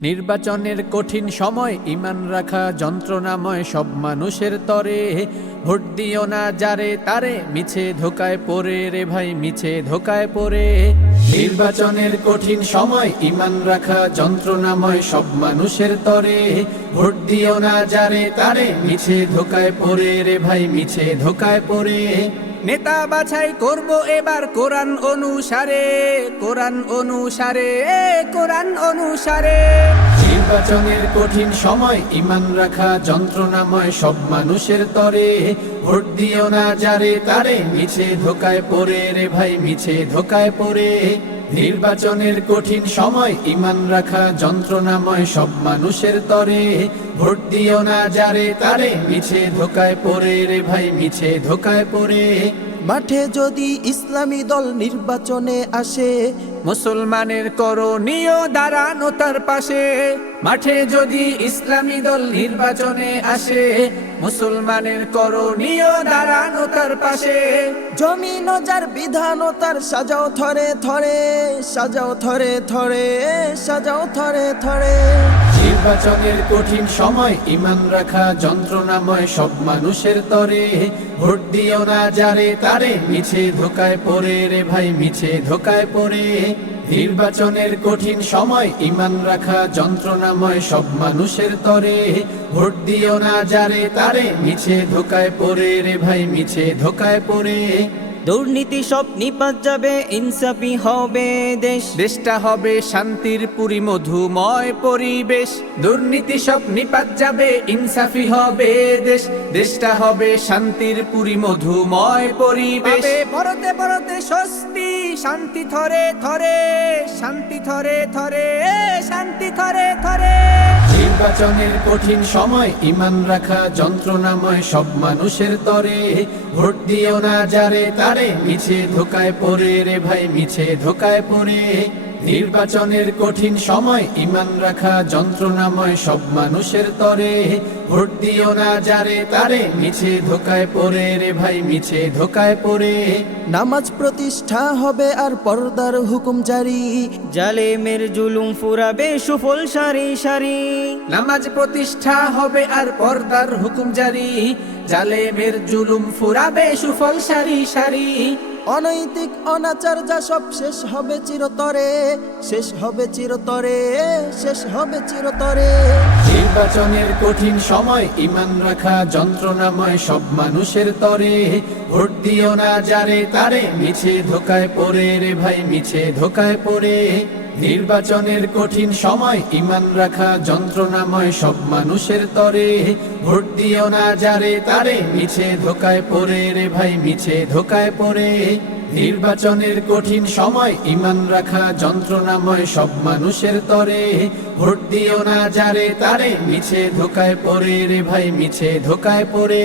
নির্বাচনের কঠিন সময় ঈমান রাখা যন্ত্রণাময় সব মানুষের তরে। ভোট দিও না যারে তারে, মিছে ধোকায় পড়ে রে ভাই, মিছে ধোকায় পড়ে। নির্বাচনের কঠিন সময় ঈমান রাখা যন্ত্রণাময় সব মানুষের তরে। ভোট দিও না যারে তারে, মিছে ধোকায় পড়ে রে ভাই, মিছে ধোকায় পড়ে। নেতা বাছাই করব এবার কোরআন অনুসারে, কোরআন অনুসারে, কোরআন অনুসারে। নির্বাচনের কঠিন সময় ঈমান রাখা যন্ত্রণাময় সব মানুষের তরে। ভোট দিও না যারে তারে, মিছে ধোকায় পড়ে রে ভাই, মিছে ধোকায় পড়ে। নির্বাচনের কঠিন সময় ঈমান রাখা যন্ত্রণাময় সব মানুষের তরে। ভোট দিও না যারে তারে, মিছে ধোকায় পড়ে রে ভাই, মিছে ধোকায় পড়ে। মাঠে যদি ইসলামী দল নির্বাচনে আসে, মুসলমানের করণীয় দাঁড়ানো তার পাশে। মাঠে যদি ইসলামী দল নির্বাচনে আসে, মুসলমানের করণীয় দাঁড়ানো তার পাশে। জমিন ও যার বিধান ও তার সাজাও থরে থরে, সাজাও থরে থরে, সাজাও থরে থরে। নির্বাচনের কঠিন সময় ঈমান রাখা যন্ত্রণাময় সব মানুষের তরে। ভোট দিও না যারে তারে, মিছে ধোকায় পড়ে রে ভাই, মিছে ধোকায় পড়ে। নির্বাচনের কঠিন সময় ঈমান রাখা যন্ত্রণাময় সব মানুষের তরে। ভোট দিও না যারে তারে, মিছে ধোকায় পড়ে রে ভাই, মিছে ধোকায় পড়ে। দুর্নীতি সব নিপাত যাবে, ইনসাফি হবে দেশ। দেশটা হবে শান্তির পুরী মধুময় পরিবেশ। দুর্নীতি সব নিপাত যাবে, ইনসাফি হবে দেশ। দেশটা হবে শান্তির পুরী মধুময় পরিবেশ। পরতে পরতে স্বস্তি, শান্তি থরে থরে, শান্তি থরে থরে, শান্তি থরে থরে। নির্বাচনের কঠিন সময় ঈমান রাখা যন্ত্রণাময় সব মানুষের তরে। ভোট দিও না যারে তারে, মিছে ধোকায় পড়ে রে ভাই, মিছে ধোকায় পড়ে। নির্বাচনের কঠিন সময় ঈমান রাখা যন্ত্রণাময় সব মানুষের তরে। ভোট দিও না যারে তারে, মিছে ধোকায় পড়ে রে ভাই, মিছে ধোকায় পড়ে। নামাজ প্রতিষ্ঠা হবে আর পর্দার হুকুম জারি, জালেমের জুলুম ফুরাবে সুফল সারি সারি। নামাজ প্রতিষ্ঠা হবে আর পর্দার হুকুম জারি, জালেমের জুলুম ফুরাবে সুফল সারি সারি। অনৈতিক অনাচার যা সব শেষ হবে চিরতরে, শেষ হবে চিরতরে, শেষ হবে চিরতরে। নির্বাচনের কঠিন সময় ঈমান রাখা যন্ত্রণাময় সব মানুষের তরে। ভোট দিও না যারে তারে, মিছে ধোকায় পড়ে রে ভাই, মিছে ধোকায় পড়ে। নির্বাচনের কঠিন সময় ঈমান রাখা যন্ত্রণাময় সব মানুষের তরে। ভোট দিও না যারে তারে, মিছে ধোকায় পড়ে রে ভাই, মিছে ধোকায় পড়ে। নির্বাচনের কঠিন সময় ঈমান রাখা যন্ত্রণাময় সব মানুষের তরে। ভোট দিও না যারে তারে, মিছে ধোকায় পড়ে রে ভাই, মিছে ধোকায় পড়ে।